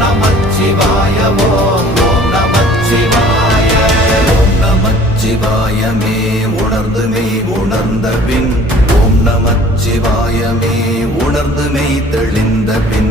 நமச்சிவாய ஓம் நமச்சிவாய. ஓம் நமச்சிவாயமே உணர்ந்து மெய் உணர்ந்த பின், ஓம் நமச்சிவாயமே உணர்ந்து மெய் தெளிந்த பின்,